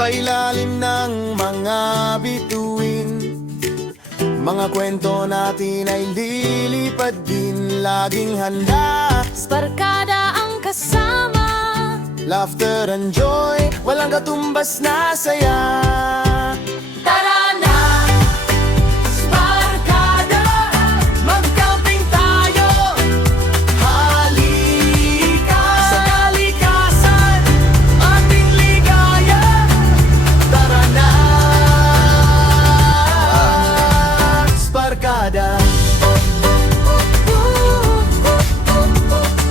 Sa ilalim ng mga bituin, mga kwento natin ay lilipad din. Laging handa, Barkada ang kasama, laughter and joy, walang katumbas na saya. tara na, barkada, mag-camping tayo. Halika sa kalikasan, ating ligaya. Tara na, Barkada.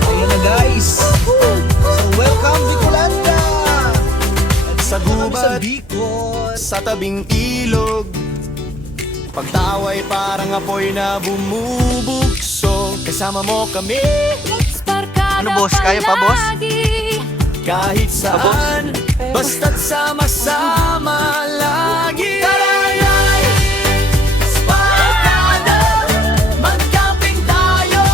Ayan na guys. So welcome Bicolanda. Sa Kami sa gubat, Bicol. sa tabing ilog, pagtawa'y parang apoy na bumubukso. Kasama mo kami, Barkada Ano, boss? Kaya pa, boss? palagi. kahit saan, basta't sama-sama lagi. Taray! Barkada, mag-camping tayo.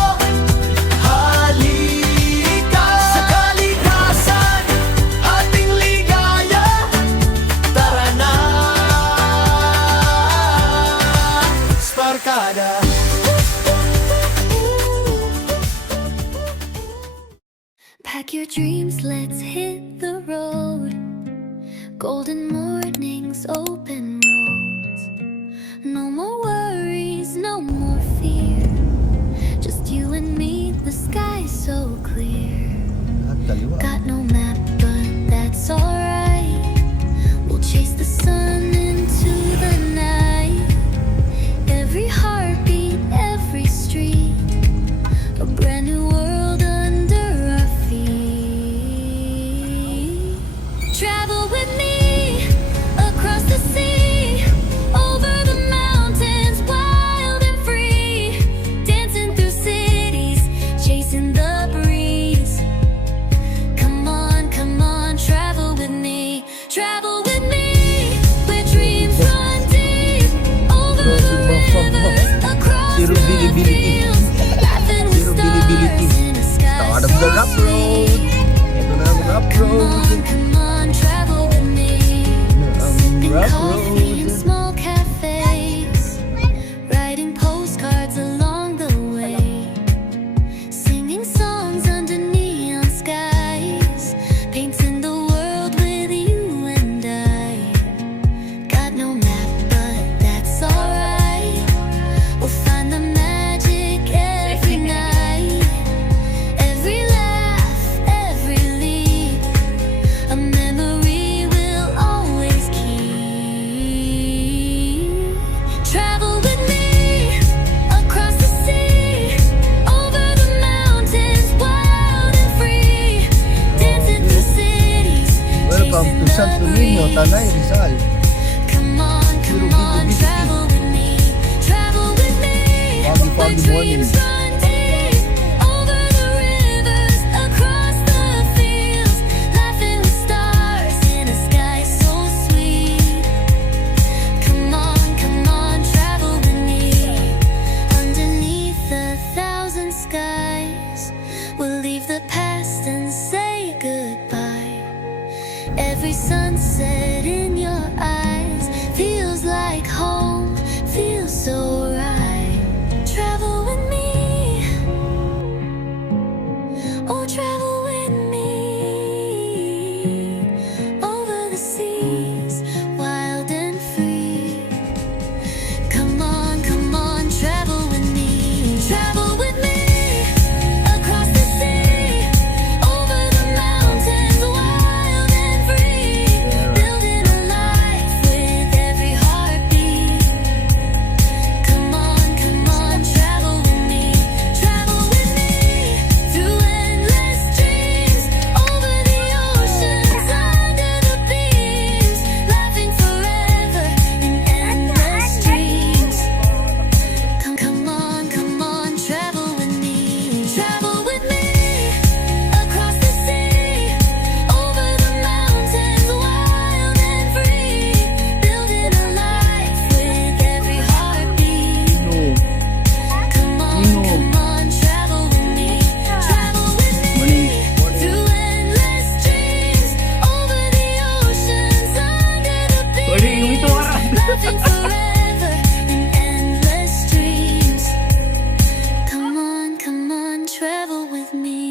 Halika sa kalikasan, ating ligaya. Tara na, Barkada. Pack your dreams, let's hit the road. Golden mornings, open roads. No more worries, no more fear. Just you and me, the sky's so clear. At daliwa. Got no map, but that's alright. We'll chase the sun into the night. Every heartbeat, every street, a brand new world under our feet. Travel with me across the sea, over the mountains, wild and free, dancing through cities, chasing the breeze. Come on, travel with me, travel with me, where dreams run deep, over the rivers, across Zero the visibility. fields, laughing with Zero stars visibility. in a sky Start of the so rough sweet. road. Ito na ang rough road. Come on, travel with me. Ang Sipping rough coffee in road. small cafes, writing postcards along the way, singing songs under neon skies, painting the world with you and I. Got no map, but that's alright. We'll find the magic every night. Every laugh, every leap, a memory we'll always keep. Travel with me across the sea, over the mountains, wild and free, dancing through cities, Welcome chasing to Santo the Niño, Tanay, breeze. Rizal. Come on, travel with me, travel with me. Foggy, Where foggy morning. dreams run deep, over the rivers, across the fields, laughing with stars in a sky so sweet. Come on, travel with me, underneath a thousand skies. We'll leave the past and say goodbye. Every sunset in your eyes feels like home, feels so right. Travel with me. Laughing forever in endless dreams. Come on, travel with me.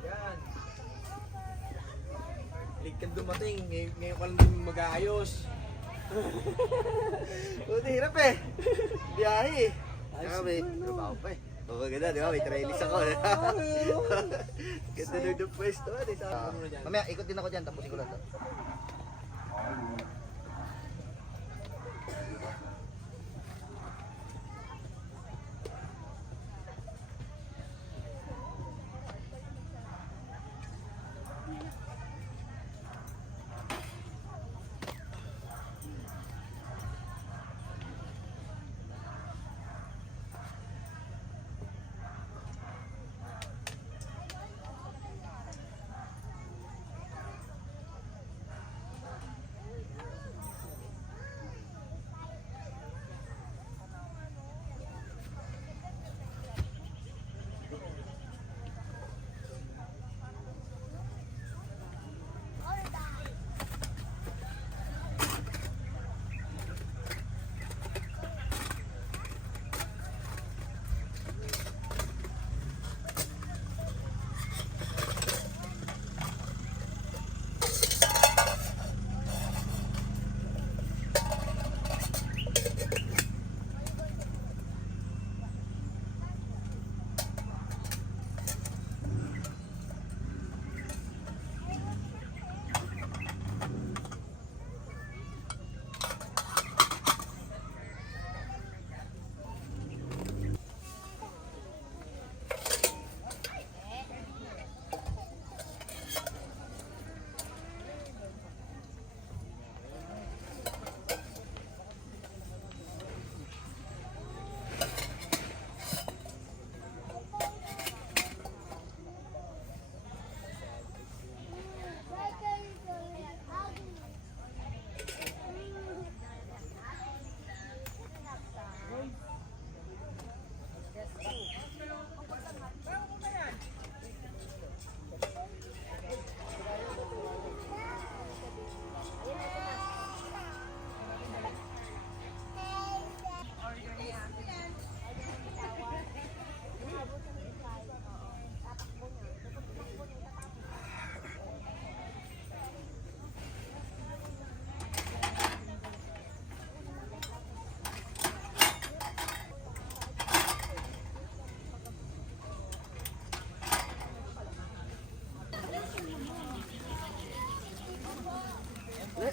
Yan. Late kang dumating. Ngayon ka lang din mag-aayos. Buti hirap eh. Biyahe eh. Sabi, trabaho pa eh. Oo, ganda, di ba? May trailis ako. Ganda nung ng pwesto. Mamaya, ikot din ako dyan. Tapusin ko lang to.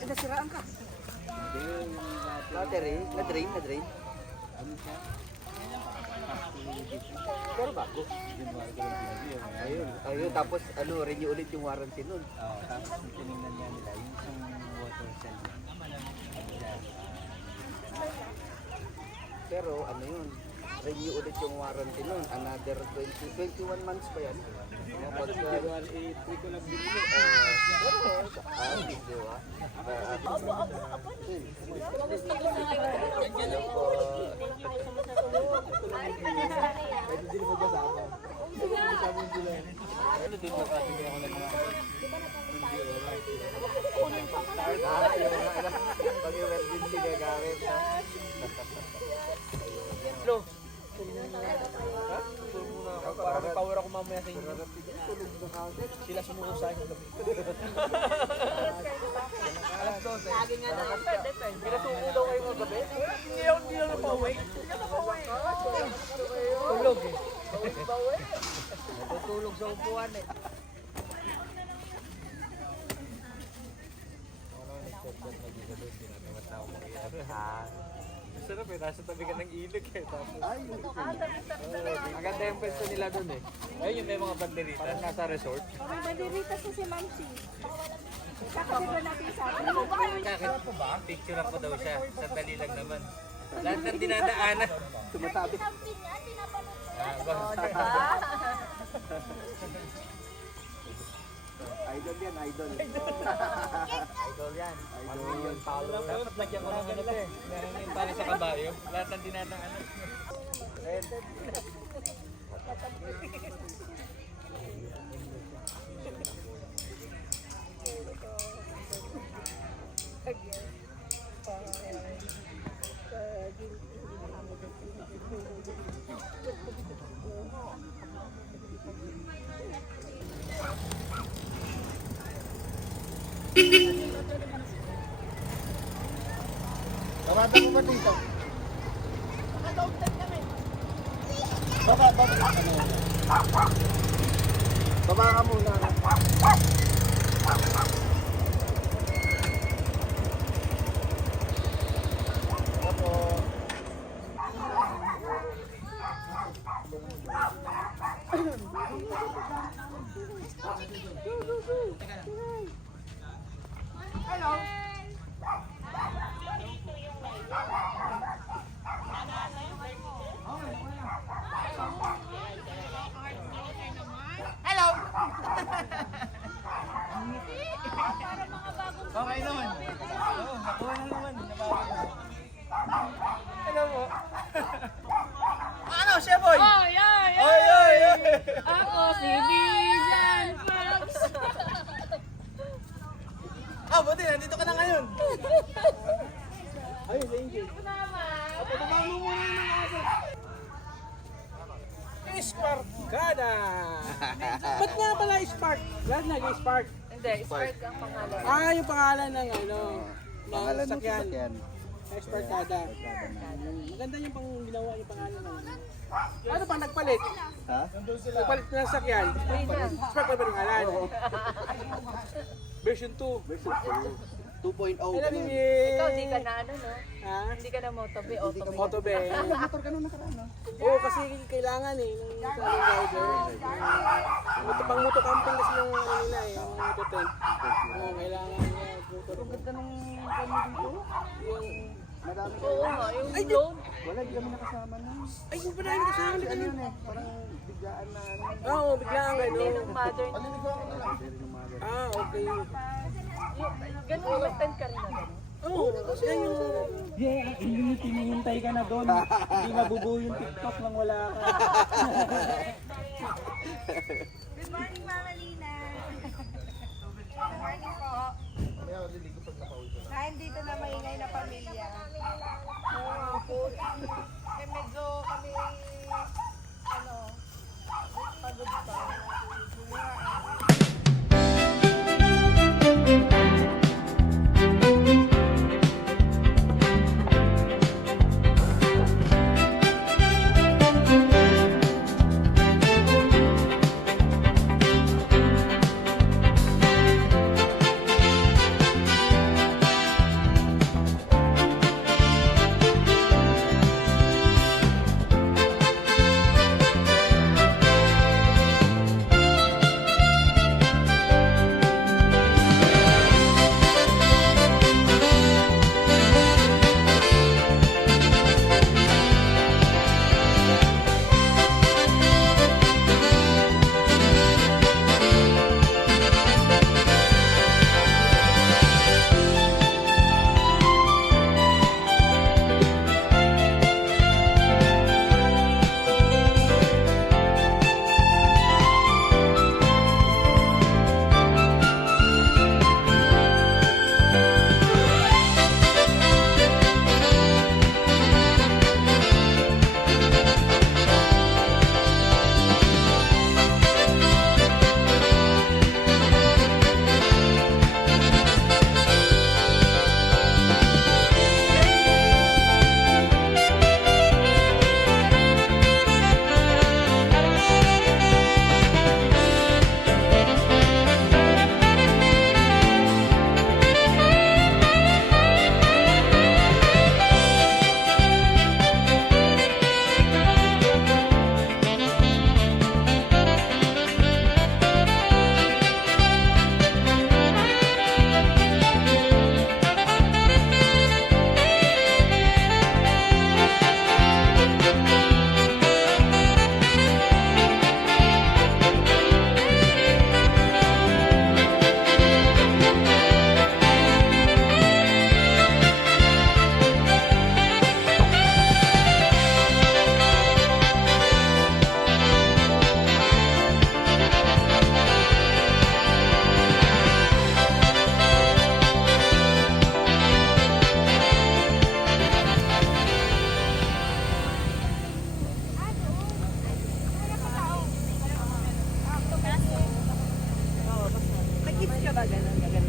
Nasiraan ka. Battery? Na-drain? Pero bago. Ayun. Tapos renew ulit yung warranty nun. Oo, tapos tinignan niya nila yung isang water cell. Pero yun, renew ulit yung warranty nun. Another 21 months pa yan. February 3 ko lang binili. Di ba? Pwede din mo ba sa ako? Sabi mo sila. Ano din makatibig ako ng mga Pag emergency gagamit. Hello. Para may power ako mamaya sa inyo. Sila sumuko sa akin. Alas 12. Lagi nga na. Pinasuko daw kayo mga gabi. Hindi lang napaway. Tulog eh. Tutulog sa upuan eh. sarap eh. Nasa tabi ka ng ilog eh. Tapos, Ay, maganda yung pwesto nila doon eh. Ayun yung may mga banderita. Parang nasa resort. May banderitas na si Mamsi. Kakasiba natin sa akin. Ano ba kayo? Kakit po ba? Picture ko daw siya. Sandali lang naman. Lahat ng dinadaanan. sumasabi. Idol yan, idol. Idol yan. 1 million followers. Dapat lagyan ko ng ano to eh. Yung pala sa kabayo. Lahat ng dinadaanan. Tawada mo ba dito? Baba ka muna. Okay naman. Oo, nakuha na naman. Hello po. Ano, Chef Boy? Oy, oy, Oy, oy, oy. Ako si Bijan Fox. Ah, buti, nandito ka na ngayon. Ay, thank you. Sparkada! Ba't nga pala Spark? Lahat nag-Spark. Hindi, Spark ang pangalan. Ah, yung pangalan ng ano, Pangalan ng ng sakyan. sasakyan. Sparkada. Maganda yung pang ginawa yung pangalan ng ano. Ano pa nagpalit? Ha? Nagpalit ng sakyan. Spark pa ba yung pangalan? Version 2. Version 2.0. Alam mo Ikaw, di ka na ano, no? Ha? Hindi ka na motobe, autobe. Motobe. Motor ka nung nakaraan, no? Oo, kasi kailangan eh, ng travel rider. Pang moto camping kasi yung ano nila eh, yung moto tent. Oo, kailangan niya. Ang ganda ng kanya dito. Yung... Madami ka. Oo nga, yung loan. Wala, di kami nakasama na. Ay, yung pala yung kasama Ano yun eh? Parang biglaan na ano. Oo, biglaan Birthday ano. ng mother. Ah, okay. Ganun, mag-tent ka rin na ganun. Oo, yan yung... Yeah, hindi tinihintay ka na doon. Hindi mabubuo yung TikTok nang wala ka. Good morning, Mama Lina. Good morning po. Nandito na maingay na pamilya. Oo po. Medyo kami, ano, pagod pa. ba? Ganun, ganun.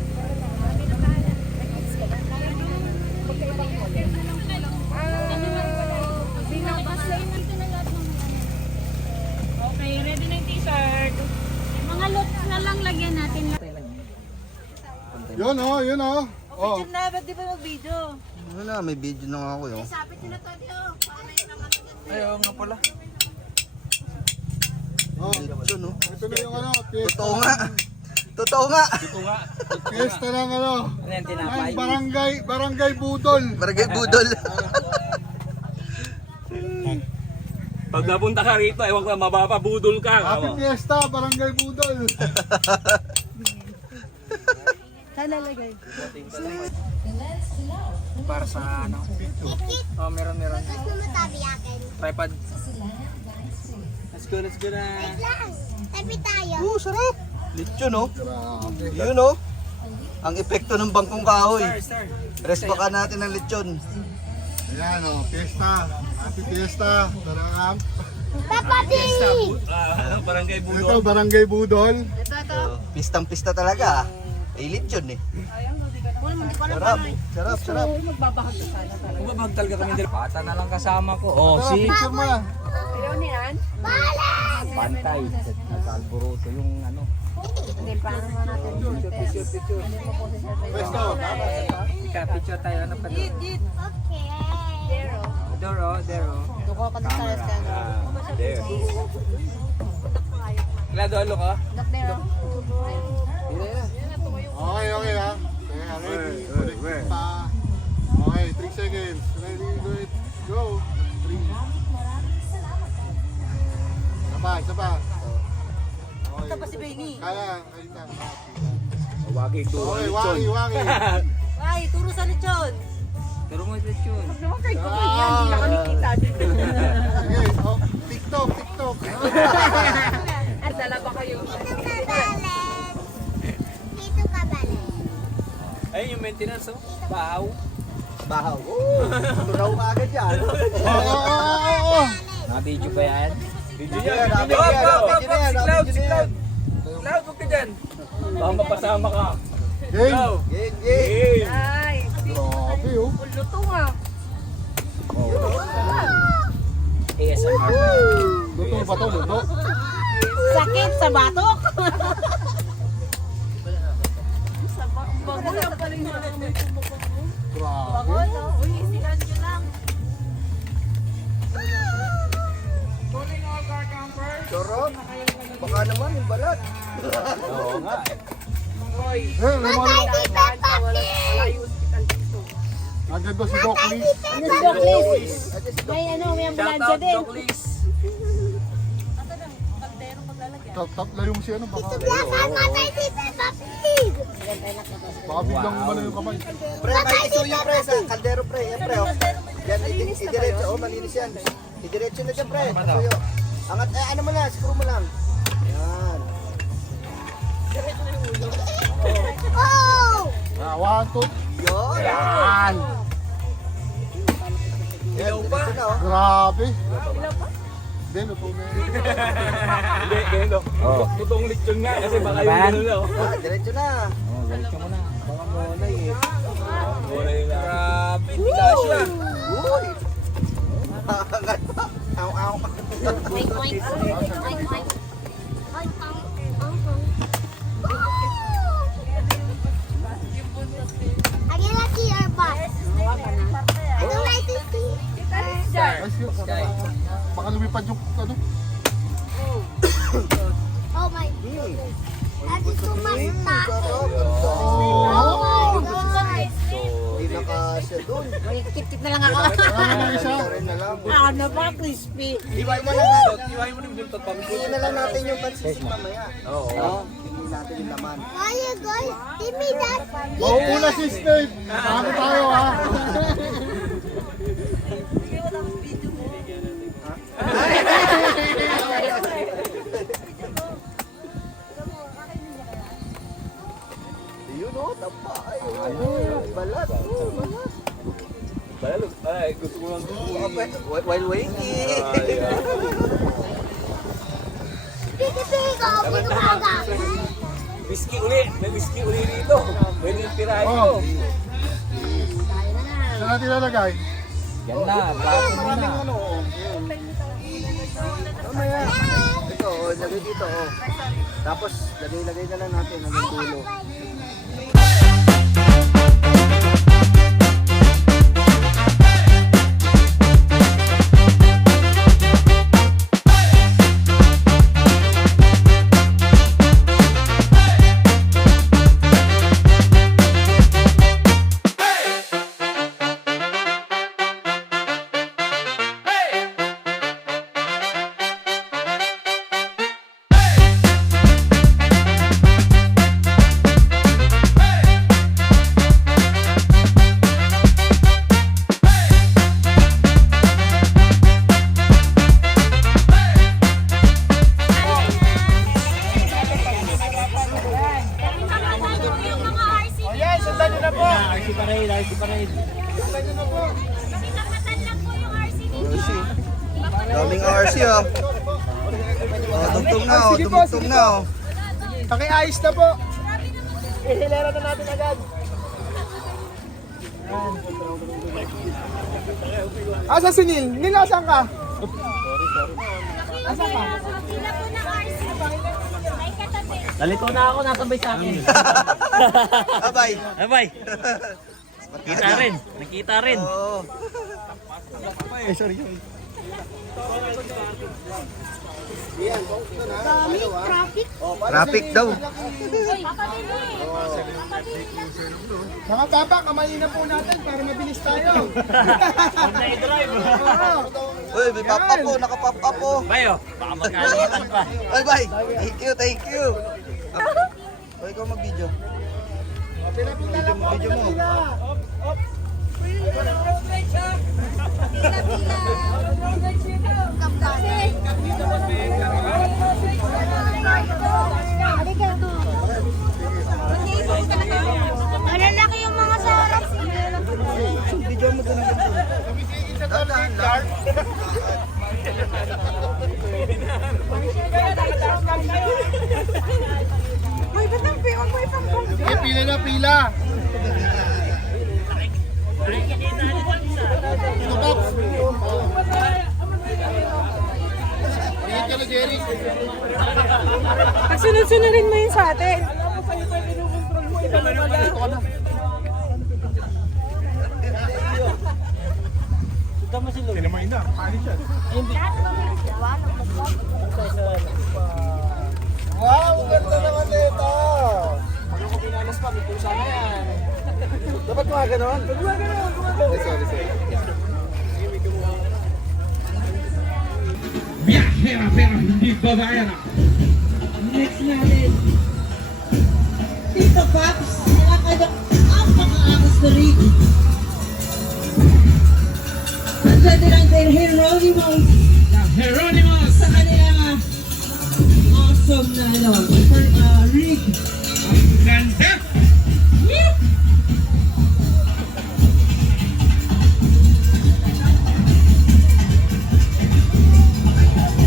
Nag-mix ka na. Magkaibang model. Okay, ready na yung t-shirt. Mga looks na lang lagyan natin. Yun oh, yun oh. Oh. Na, ba't di ba mag-video? Ano na, may video na nga ako yun. Ayaw nga pala. Oh. Lechon, no? Ito na yung ano, fiesta. Totoo nga. Totoo nga. Fiesta ng ano. Ano yan, tinapay? Ng barangay Budol. Barangay Budol. Pag napunta ka rito, ewan ko, mapapabudol ka. Happy Fiesta, barangay Budol. Para sa ano? Oh, meron. Tripod. Let's go na. Oh, sarap. Lechon, no? Yun, no? Ang epekto ng bangkong kahoy. Star. Rest baka natin ng lechon. Ayan oh, Fiesta. Happy Fiesta. Tarang. Barangay Budol. Ito, barangay Budol. Pistang-pista talaga. Lechon eh. Sarap. Magbabahag ka sana talaga. Magbabagtal ka kami dito. Bata na lang kasama ko. Oh, Tara, picture mo na. Ayaw niyan? pantay. Nag-alboroto yung ano. Hindi, paano mo natin? Picture. Pwesto. Ika, picture tayo. Ano pa doon? Zero. Dero. Duko ka ng salas ka. There. Lado ka? Zero. Okay ha. Ready, connect pa. Okay, 3 seconds. Ready, do it. Go. 3. Isa pa. Okay. Ito pa si Benny. Kaya. Wagi Okay, wangi. Ay, turo sa lechon. Turo mo ito yun. Naman kay Kuya yan, hindi na kami kita dito. Sige, oh, TikTok. At dala ba kayo? Ayun yung maintenance, oh. Bahaw. Bahaw. Turaw ka agad yan. Oo. Na-video ba yan? Video Yan, yan. video yan. Cloud, huwag ka dyan. Baka mapasama ka. Game. Yay. Ay, Grabe oh. luto nga. ASMR. Luto ba to? Luto? Sakit sa batok. Bago lang pala yung mga may tumutok mo. Grabe. Uy, isihan nyo lang. Sarap. Baka naman yung balat. Oo nga. May mga Wala yung hospital dito. agad ba si Doc Lee? May ano, may Shout ambulansya out, din. Doc Liz. Kaldero maglalagyan. Tapla yung si ano, baka biglang umano yung kamay. Pre, may isuyo pre sa kaldero pre. Yan pre, oh. Yan, idiretso. Oh, malinis yan. Idiretso na dyan pre. Isuyo. Angat, ano mo na, screw mo lang. Yan. Ah, 1, 2. Yun. Yan. Ilaw pa. Grabe. Hindi, luto na yun. Hindi, ganyan daw. Totoong lechon nga kasi baka yung gano'n daw. Diretso na. Diretso mo na. Baka mulay eh. Wala yun lang. Grabe, hindi kasya. Uy. Angat pa. Aw. Oink, oink. Oink, oink. Ay, siya. Baka lumipad yung ano. Oh my God. That is too much taco. Oh. Oh my God. Hindi na kasya doon. Kit-kit na lang ako. Ano isa? Rin na lang. Ah, na ba? Crispy. Iwan mo na natin. Iwain mo na yung buntot pa. Tingnan na lang natin yung pansisig mamaya. Oo. Tingnan natin yung laman. Kaya guys, give me that. Mauuna si Steve. Ano tayo ha? Yun o, tapa. Ay, balat. Balalog. Ay, gusto ko lang While waiting. Pigi-pigi ko, pinumaga. whiskey uli. May whiskey uli dito. Pwede yung tirahin ko. Saan natin lalagay? Yan na, plato mo na. Mamaya. Ito, lagay dito, Tapos, lagay na lang natin hanggang dulo. RC parade, RC parade. Daming RC, Tugtog na, tumugtog na, Pakiayos na po. Ihilera na natin agad. Asa si Nil? Nil, asan ka? Nalito na ako, nasabay sa akin. Abay. Abay. Nakita rin. Nakita rin. Oo. Traffic daw. Mga papa, kamayin na po natin para mabilis tayo. Na-drive. Uy, may pop up po, naka-pop up po. Bayo, baka magkalitan pa. Bye bye. Thank you. O, ikaw mag-video. Video mo. Malalaki yung mga sarap. Video mo doon ang dahan lang. Uy, ba't ang piwan mo ipang Sige, pila na, pila. Ito, Pops. Ingat ka na, Jerry. Sunod-sunodin mo yun sa atin. Wow, ganda naman nito. Pag ako pinalas pa, may pusa na yan. Dapat mga ganon? Sorry. Viajera pero hindi babayera. Next natin. Tito Paps, napaka-angas na rin. Nandiyan din ang Hieronymous Hieronymous. sa kanilang awesome na rig. Ganda.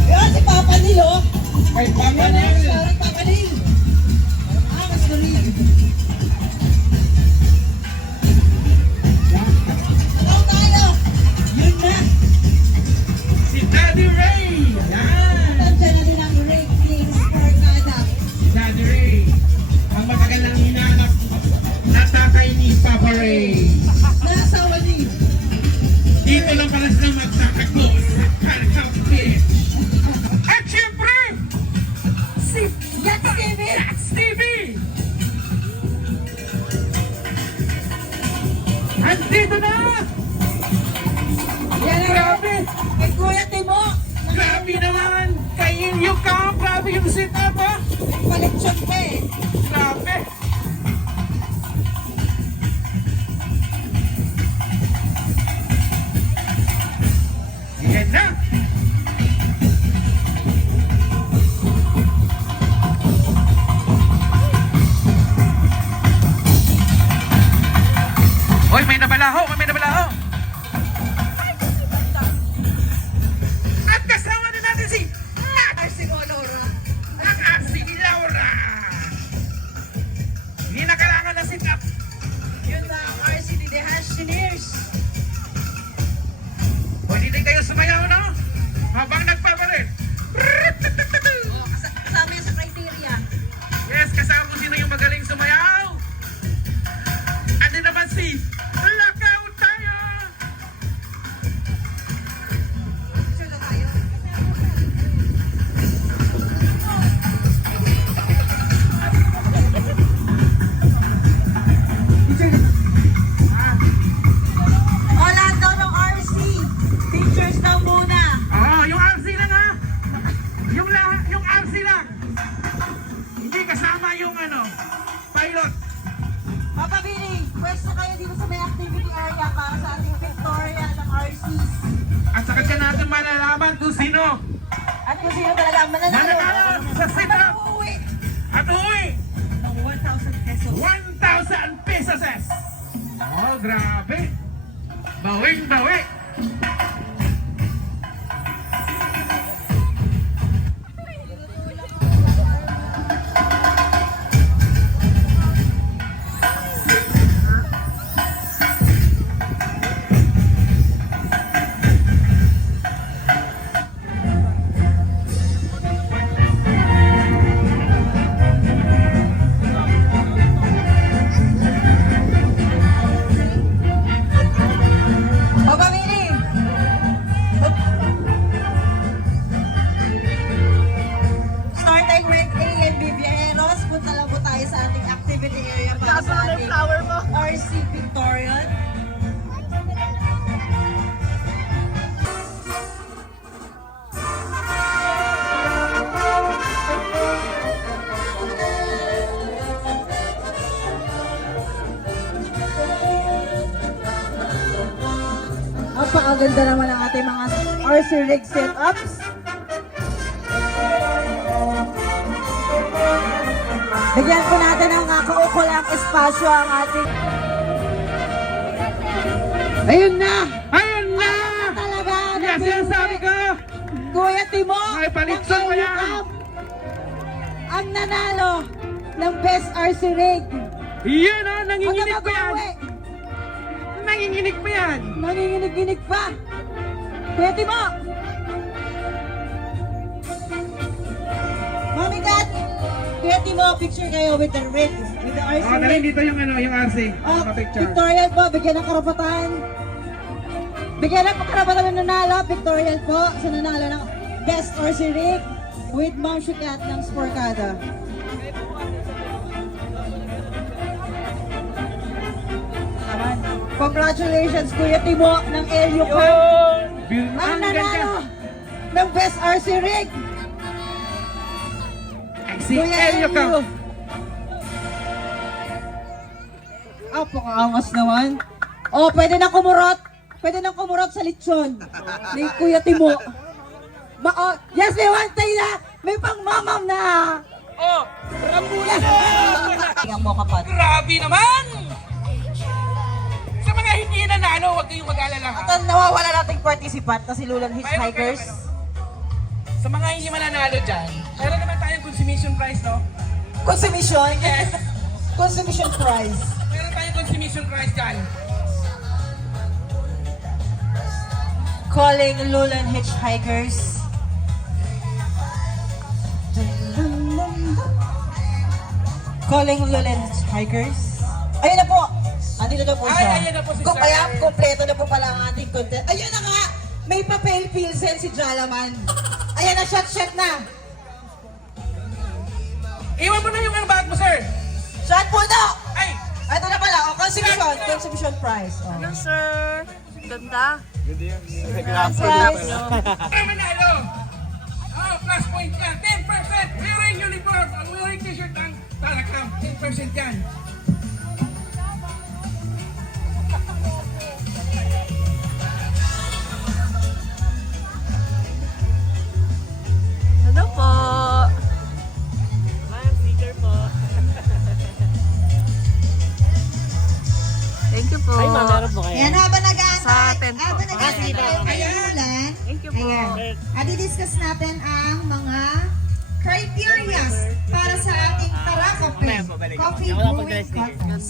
Yan si Papa Nilo. Kay Papa Yan Nel. ang Papa Nil. Angas na rig. Ano tayo? Yun na. Si Daddy Ray. Yan. Nandiyan na din ang rig ni Sparkada. Daddy Ray. Ang matagal lang hinahanap na tatay ni Papa Ray. Nasawa ni. Dito lang pala sila magtatago sa Carcass Beach. At syempre, Si Yax TV. That's TV. Andito na! Yan ang Grabe! kay Kuya Timo. Grabe naman! Kay Inyo Camp! Grabe yung sit-up ha! Paleksyon pa eh. Grabe! Yan na! Hoy, may nabalaho! May nabalaho! At kasama na natin si Ay, si Olora. si Laura! tayong pilot. Papabiling, pwesto kayo dito sa may activity area para sa ating Victoria ng RCs. At saka dyan natin malalaman kung sino At kung sino talaga ang mananalo. mananalo sa sit-up Uuwi at uwi ng 1,000 pesos. 1,000 pesos. Oh, grabe. Bawing-bawi. Papabiling! Starting with A and B Viajeros, punta lang po tayo sa ating activity area para sa ating RC Victorian. Napakaganda naman ang ating mga RC rig setups. Bigyan po natin ng kaukulang espasyo ang ating... Ayun na! Ayun na! Talaga! Yan, sinasabi ko! Kuya Timo! Ay, palitson mo yan! ng ang nanalo ng Best RC Rig. Yan Huwag nanginginig na pa yan! mag-uwi. Nanginginig pa yan! Nanginginig-ginig pa. Kuya Timo! Mami Kat! Kuya Timo, picture kayo with the rig. With the RC Oh, rig. dali dito yung yung RC. Oh, Picture. Victorial po, bigyan ng karapatan. Bigyan ng karapatan ng nanalo. Victorial po sa nanalo ng Best RC Rig with Ma'am Shukat ng Sporcada. Congratulations, Kuya Timo ng LU Camp. Ang Ang ganda! nanalo ng Best RC Rig. Si Elio ka! Pakaangas naman. Oh, pwede na kumurot. Pwede na kumurot sa lechon ni Kuya Timo. Yes, may one time na. May pangmamam na. Oh! Rambulan! Tingnan mo kapat. Grabe naman! Sa mga hindi nanalo, huwag kayong mag-alala. At ang nawawala nating participant na si Lulan Hitchhikers. Sa mga hindi mananalo dyan, meron naman tayong consummation prize, no? Consumption. Yes! Consumption prize. Meron tayong consummation prize dyan. Calling Lulan Hitchhikers. Calling Lulan Hitchhikers. Ayun na po. Andito na po siya. Ay, ayun na po si Sir. Kaya kompleto na po pala ang ating content. Ayun na nga. May papel pilsen si Jalaman. Ayan na, shot na. Iwan mo na yung bag mo, sir! Shot po na. Ay! Ito na pala. O, consumption prize. O. Hello, sir. Ganda. Prize. Ang manalo! Oh, plus point yan. 10%! Wearing uniform. Ang wearing t-shirt ng Taracam. 10% yan. Hello po. Thank you po. Ayan, habang Sa tent po. nag-aantay tayo kay Lulan. Thank you po. Ayan. Adi-discuss natin ang mga criteria para sa ating Tarakape Coffee Brewing Contest.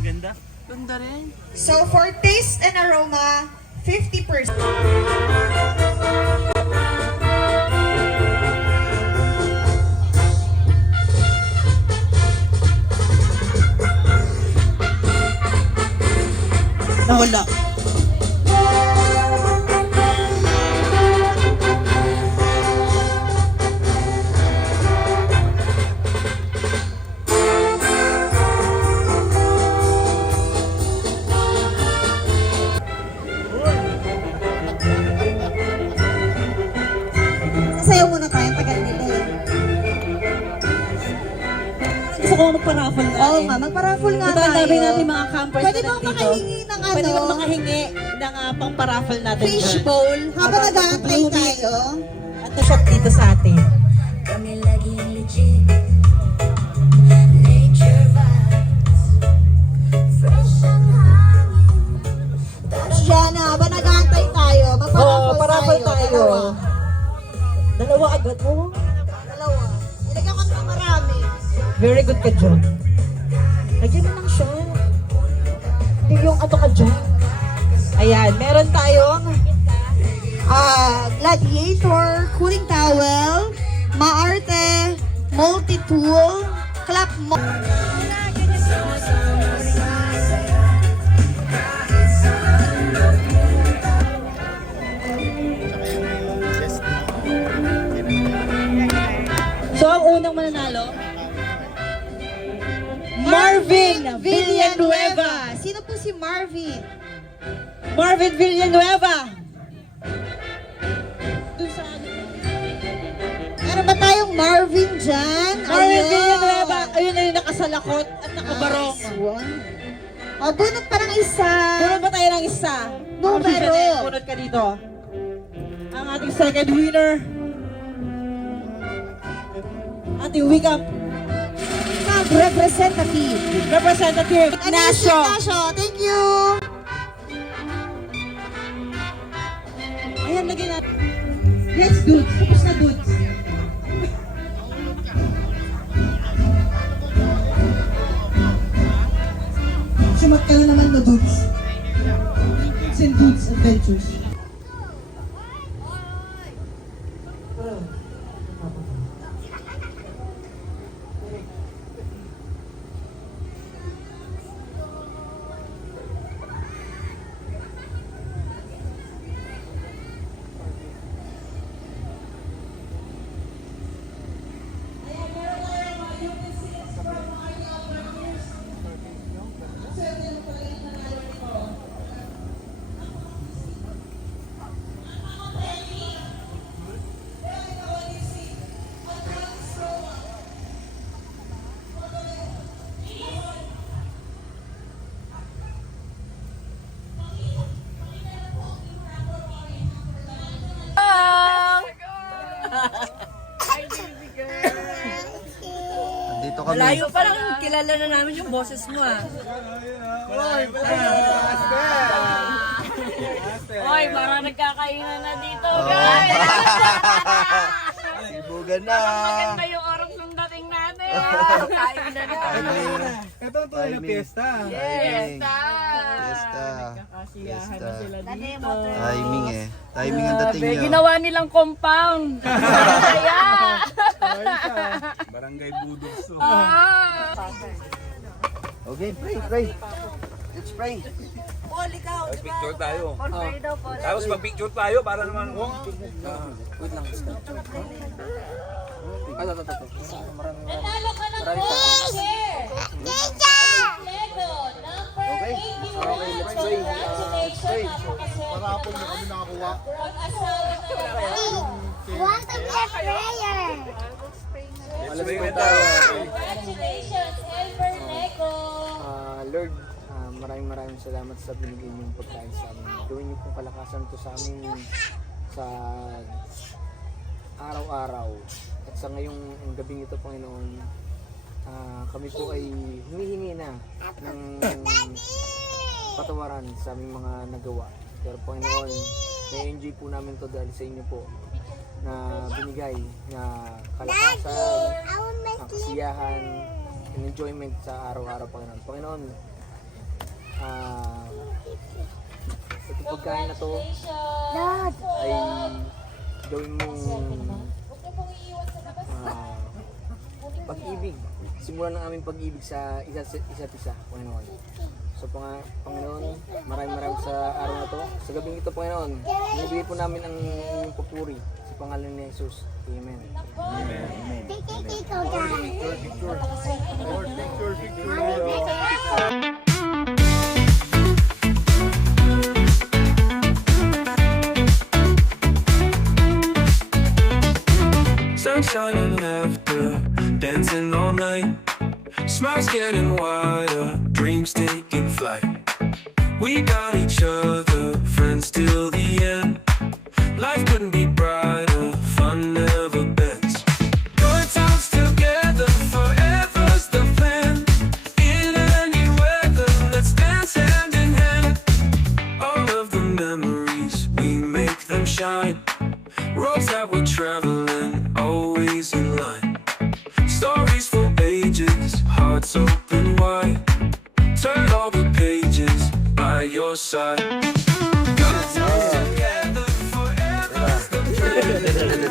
Ganda. Ganda rin. So for taste and aroma, 50%. Nawala. Sasayaw muna tayo, tagal nila eh. gusto ko magpa-raffle na. Oo nga, magpa-raffle nga Puntahan tayo. namin natin mga campers Pwede na ba nandito. makahingi ng Pwede ano? ba makahingi ng pang-paraffle natin? Fish bowl. Habang nag-aantay tayo. At na-shot dito sa atin. Kami laging legit. Nature vibes. Fresh ang hangin. Diyan na, habang nag-aantay tayo. Oo, Magpa-raffle paraffle tayo. Dalawa agad mo. Dalawa. Ilagyan ko ng marami. Very good ka dyan. Lagyan mo ng shot. Hindi yung ato ka dyan. Ayan, meron tayong Gladiator, cooling towel, Maarte, multi-tool, clap mo. So, ang unang mananalo, Marvin Villanueva. Sino po si Marvin? Marvin Villanueva. Doon sa ano? Meron ba tayong Marvin dyan? Marvin Ayun. Villanueva. Ayun na yung nakasalakot at nakabarong. Nice one. O, bunot pa ng isa. Bunod ba tayo ng isa? Numero. Bunod ka dito. Ang ating second winner. Ating wake-up Representative. representative, Ignacio. Ignacio, thank you. Ayan, lagyan natin. Yes, dudes. Tapos na, dudes. Sumat ka na naman na dudes. St. Dudes Adventures. Dito kami. Layo pa lang, kilala na namin yung boses mo ah. Hoy, parang nagkakainan na dito, guys. Sibugan na. Maganda yung oras ng dating natin. Kain na na. Ito ang tunay na piyesta. Fiesta. Kasiyahan Fiesta. na sila dito. Timing eh. Timing ang dating Grabe, nyo. ginawa nilang compound. Kaya. Barangay Budok. Ah. Okay, pray. Let's pray. Picture tayo. Oh. Tapos mag-picture tayo para naman. Nanalo ka ng voucher! Lego, number Okay. 81. Congratulations, napakaswerte Parapon mo kami nakakuha. Mag-asawa na naman. Want to be a prayer! Congratulations, Elmer Lego! Lord, maraming salamat sa binigay niyong pagkain sa amin. Gawin niyo pong kalakasan to sa amin sa araw-araw. At sa ngayong gabing ito, Panginoon, kami po ay humihingi na ng patawaran sa aming mga nagawa. Pero Panginoon, na-enjoy po namin to dahil sa inyo po na binigay na kalakasan, na kasiyahan, and enjoyment sa araw-araw, Panginoon. Panginoon, ito pagkain na to ay gawin mong pag-ibig. Simulan ng aming pag-ibig sa isa't isa, Panginoon. So Panginoon, maraming sa araw na to. Sa gabing ito, Panginoon, binibigay po namin ang inyong papuri sa pangalan ni Jesus. Amen. Sunshine and laughter, dancing all night. Smiles getting wider, dreams taking flight. We got each other, friends till the end. Life couldn't be brighter, fun never bends. Good times together, forever's the plan. In any weather, let's dance hand in hand. All of the memories, we make them shine. Roads that we're traveling, always in line. Stories for ages, hearts open wide. Turn all the pages by your side. Good times together, forever's the plan.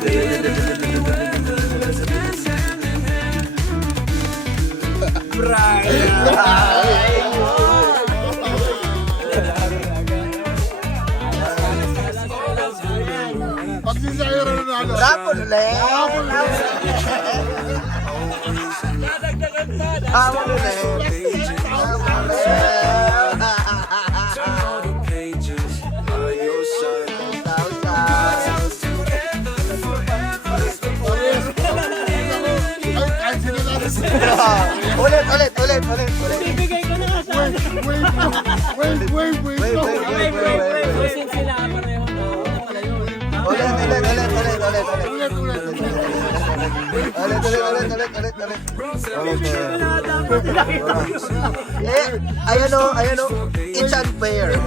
In any weather, let's dance hand in hand. Pagsisayo rin na ano. Rapon ulit. Rapon ulit. Rapon ulit. Turn all the pages by your side. Ay, sino natin? Ulit. Bibigay ko na nga sa Wait. Since sila pareho na pala yun. Ulit. Ayan o, it's unfair.